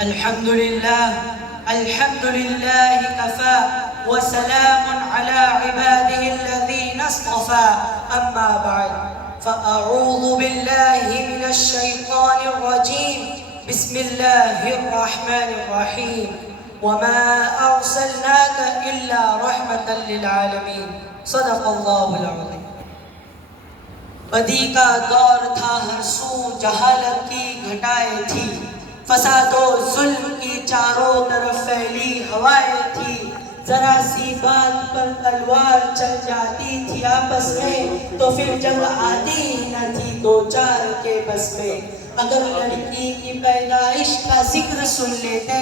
الحمد لله كفى وسلام على عباده الذين اصطفى أما بعد فأعوذ بالله من الشيطان الرجيم بسم الله الرحمن الرحيم وما أرسلناك إلا رحمة للعالمين صدق الله العظيم. بدی کا دور تھا، ہر سو جہالت کی گھٹائیں تھی، فساد و ظلم کی چاروں طرف پھیلی ہوائیں تھی، ذرا سی بات پر تلوار چل جاتی تھی آپس میں تو پھر جنگ آتی ہی نہ تھی دو چار کے بس میں. اگر لڑکی کی پیدائش کا ذکر سن لیتے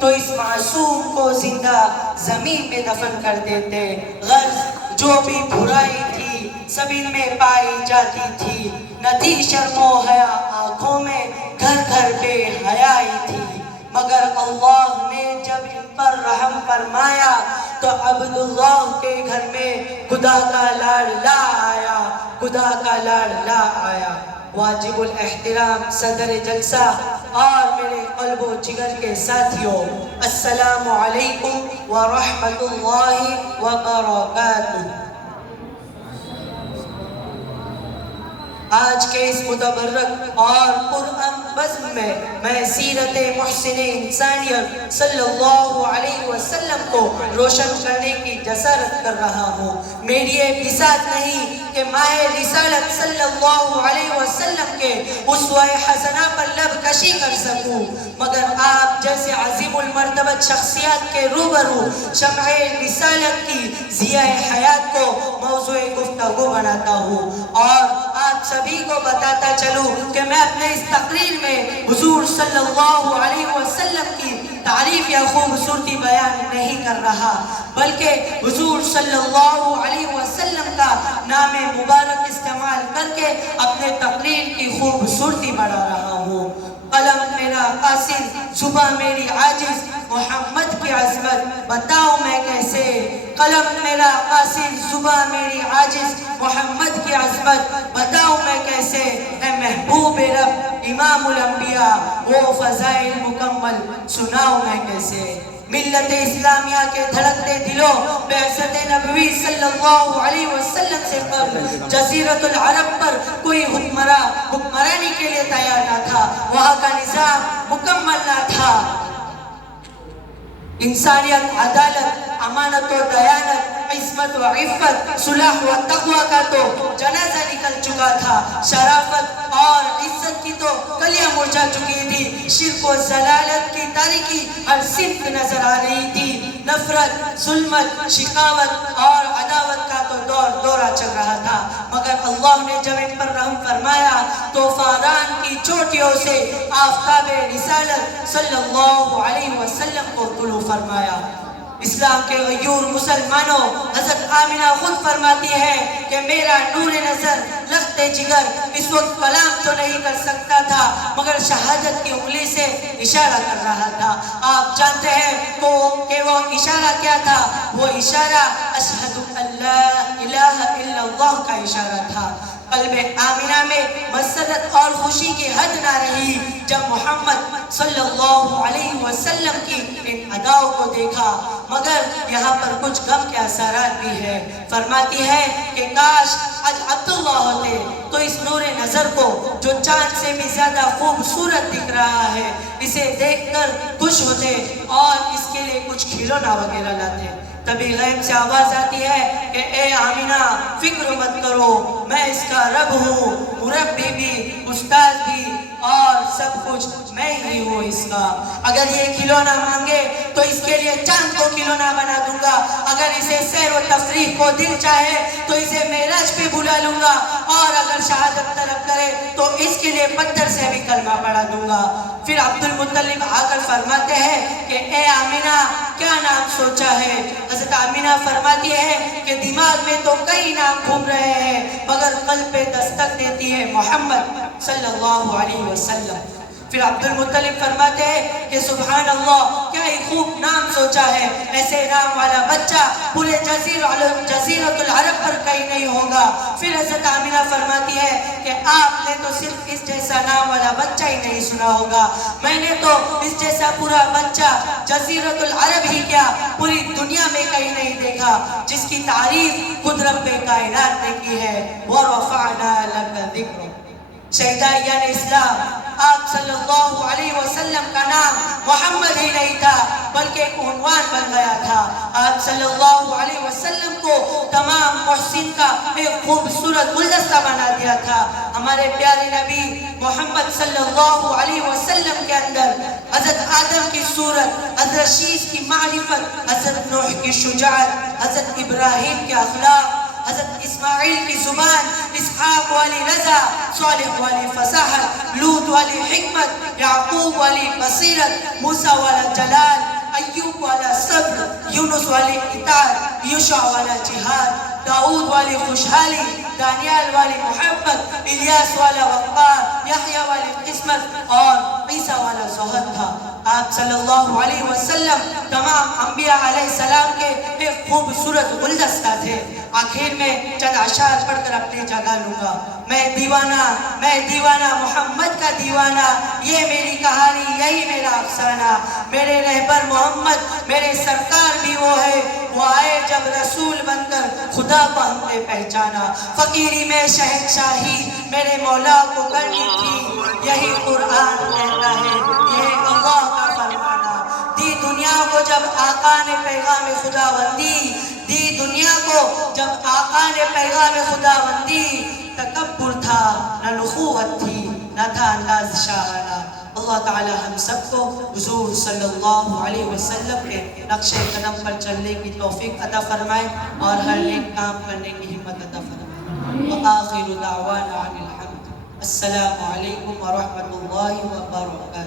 تو اس معصوم کو زندہ زمین میں دفن کر دیتے. غرض جو بھی برائی تھی سب ان میں پائی جاتی تھی، نہ تھی شرم و حیا آنکھوں میں، گھر گھر بے حیائی تھی. مگر اللہ نے جب ان پر رحم فرمایا تو عبداللہ کے گھر میں خدا کا لاڈلا آیا، خدا کا لاڈلا آیا. واجب الاحترام صدر جلسہ اور میرے قلب و جگر کے ساتھیوں، السلام علیکم ورحمۃ اللہ وبرکاتہ. آج کے اس متبرک اور پرامن بزم میں میں سیرت محسن انسانیت صلی اللہ علیہ وسلم کو روشن کرنے کی جسارت کر رہا ہوں. میری یہ بساط نہیں کہ ماہ رسالت صلی اللہ علیہ وسلم کے اسوہ حسنہ پر لب کشی کر سکوں، مگر آپ جیسے عظیم المرتبت شخصیات کے روبرو شمع رسالت کی ضیاء حیات کو موضوع گفتگو بناتا ہوں اور آپ سبھی کو بتاتا چلوں کہ میں اپنے اس تقریر میں حضور صلی اللہ علیہ وسلم کی تعریف یا خوبصورتی بیان نہیں کر رہا، بلکہ حضور صلی اللہ علیہ وسلم کا نام مبارک استعمال کر کے اپنے تقریر کی خوبصورتی بڑھا رہا ہوں. قلم میرا قاصر، زباں میری عاجز، محمد کی عظمت بتاؤں میں کیسے. قلم میرا قاصر، زباں میری عاجز، محمد کی عظمت بتاؤں میں کیسے. اے محبوب رب امام الانبیاء وہ فضائل مکمل سناؤں میں کیسے. ملت اسلامیہ کے دھڑکتے دلوں، بعثت نبوی صلی اللہ علیہ وسلم سے قبل جزیرت العرب پر کوئی حکمرانی کے لیے تیار نہ تھا، وہاں کا نظام مکمل نہ تھا. انسانیت، عدالت، امانت و دیانت، عصمت و عفت، صلح و تقوی کا تو جنازہ نکل چکا تھا. شرافت اور عزت کی تو کلیاں مرجھا چکی تھی. شرک و ضلالت کی تاریکی ہر سمت نظر آ رہی تھی. نفرت، ظلمت، شقاوت اور عداوت کا تو دور دورہ چل رہا تھا. مگر اللہ نے جب ان پر رحم فرمایا تو فاران کی چوٹیوں سے آفتاب رسالت صلی اللہ علیہ وسلم کو طلوع فرمایا. اسلام کے غیور مسلمانوں، حضرت آمنہ خود فرماتی ہے کہ میرا نور نظر لخت جگر اس وقت کلام تو نہیں کر سکتا تھا مگر شہادت کی انگلی سے اشارہ کر رہا تھا. آپ جانتے ہیں کہ وہ اشارہ کیا تھا؟ وہ اشارہ اشہد ان لا الہ الا اللہ کا اشارہ تھا. قلب آمنہ میں مسرت اور خوشی کی حد نہ رہی جب محمد صلی اللہ علیہ وسلم کی ان اداؤں کو دیکھا، مگر یہاں پر کچھ غم کے اثرات بھی ہے. فرماتی ہے کہ کاش آج عبداللہ ہوتے تو اس نور نظر کو جو چاند سے بھی زیادہ خوبصورت دکھ رہا ہے اسے دیکھ کر خوش ہوتے اور اس کے لیے کچھ کھلونا وغیرہ لاتے. تبھی غیب سے آواز آتی ہے کہ اے آمنہ فکر مت کرو، میں اس کا رب ہوں، مربی بھی، استاد بھی اور سب کچھ میں ہی ہوں اس کا. اگر یہ کھلونا مانگے تو اس کے لیے چاند کو کھلونا بنا دوں گا. اگر اسے سیر و تفریح کو دل چاہے تو اسے معراج پہ بلا لوں گا، اور اگر شہادت طلب کرے تو اس کے لیے پتھر سے بھی کلمہ پڑھا دوں گا. پھر عبد المطلب آ کر فرماتے ہیں کہ اے آمنہ کیا نام سوچا ہے؟ حضرت آمنہ فرماتی ہے کہ دماغ میں تو کئی نام گھوم رہے ہیں مگر قلب پہ دستک دیتی ہے محمد صلی اللہ علیہ وسلم. پھر عبد المطلب فرماتے ہیں کہ سبحان اللہ کیا ہی خوب نام سوچا ہے، ایسے نام والا بچہ پورے جزیرۃ العرب پر کہیں نہیں ہوگا۔ پھر حضرت آمینہ فرماتی ہے کہ آپ نے تو صرف اس جیسا نام والا بچہ ہی نہیں سنا ہوگا، میں نے تو اس جیسا پورا بچہ جزیرۃ العرب ہی کیا پوری دنیا میں کہیں نہیں دیکھا، جس کی تعریف خود رب کائنات نے کی ہے۔ وَرَفَعْنَا لَكَ ذِكْرَكَ۔ شہدائیان اسلام، آپ صلی اللہ علیہ وسلم کا نام محمد ہی نہیں تھا بلکہ ایک عنوان بن گیا تھا۔ آپ صلی اللہ علیہ وسلم کو تمام محسن کا ایک خوبصورت گلدستہ بنا دیا تھا۔ ہمارے پیارے نبی محمد صلی اللہ علیہ وسلم کے اندر حضرت آدم کی صورت، حضرت شیش کی معرفت، حضرت نوح کی شجاعت، حضرت ابراہیم کے اخلاق، حضرت اسماعیل کی زبان، اسحاق والی رضا، صالح والی فصاحت، لوط والی حکمت، یعقوب والی بصیرت، موسیٰ والا جلال، ایوب والا صبر، یونس والی اطاعت، یوشع والا جہاد، داؤد والی خوشحالی، دانیال والی محبت، الیاس والا وقار، یحییٰ والی قسمت اور عیسیٰ والا زہد تھا۔ آپ صلی اللہ علیہ وسلم تمام انبیاء علیہ السلام کے ایک خوبصورت گلدستہ تھے۔ آخر میں چند اشعار پڑھ کر اپنی جگہ لوں گا۔ میں دیوانہ محمد کا دیوانہ، یہ میری کہانی یہی میرا افسانہ، میرے رہبر محمد میرے سرکار بھی وہ ہے، وہ آئے جب رسول بن کر خدا کو ہم نے پہچانا، فقیری میں شہنشاہی میرے مولا کو کرنی تھی، یہی قرآن کہتا ہے، یہ اللہ کا فرمانا۔ دی دنیا کو جب آقا نے پیغام خداوندی، دی دنیا کو جب آقا نے پیغام خداوندی، تکبر تھا نہ نخوت تھی نہ تھا انداز شاہانہ۔ اللہ تعالی ہم سب کو حضور صلی اللہ علیہ وسلم کے نقش قدم پر چلنے کی توفیق عطا فرمائے اور ہر نیک کام کرنے کی ہمت عطا فرمائے۔ وآخر دعوانا عن الحمد۔ السلام علیکم ورحمۃ اللہ وبرکاتہ۔